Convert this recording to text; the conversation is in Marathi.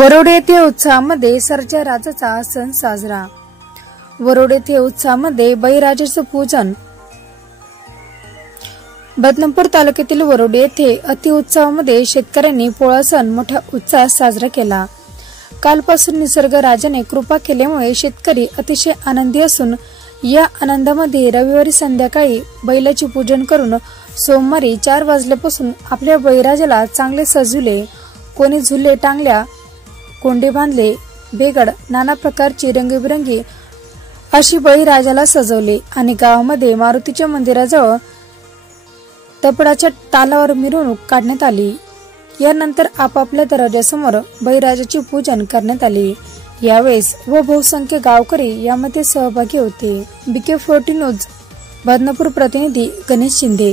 वरोड येथे उत्सवामध्ये सरच्या राजाचा सण साजरा। वरोड येथे उत्सवामध्ये बळीराजाचे पूजन। बदनापूर तालुक्यातील वरोड येथे अति उत्सवामध्ये शेतकऱ्यांनी पोळा सण मोठ्या उत्साहात साजरा केला। कालपासून निसर्ग राजाने कृपा केल्यामुळे शेतकरी अतिशय आनंदी असून या आनंदामध्ये रविवारी संध्याकाळी बैलाचे पूजन करून सोमवारी 4 वाजल्यापासून आपल्या बळीराजाला चांगले सजविले। कोणी झुले टांगल्या, कोंडे बांधले, बेगड नाना प्रकारची रंगीबिरंगी अशी बळीराजाला सजवले आणि गावामध्ये मारुतीच्या मंदिराजवळ तपडाच्या तालावर मिरवणूक काढण्यात आली। यानंतर आपापल्या दरवाजासमोर बळीराजाचे पूजन करण्यात आले। यावेळेस बहुसंख्य गावकरी यामध्ये सहभागी होते। BK14 न्यूज बदनापूर प्रतिनिधी गणेश शिंदे।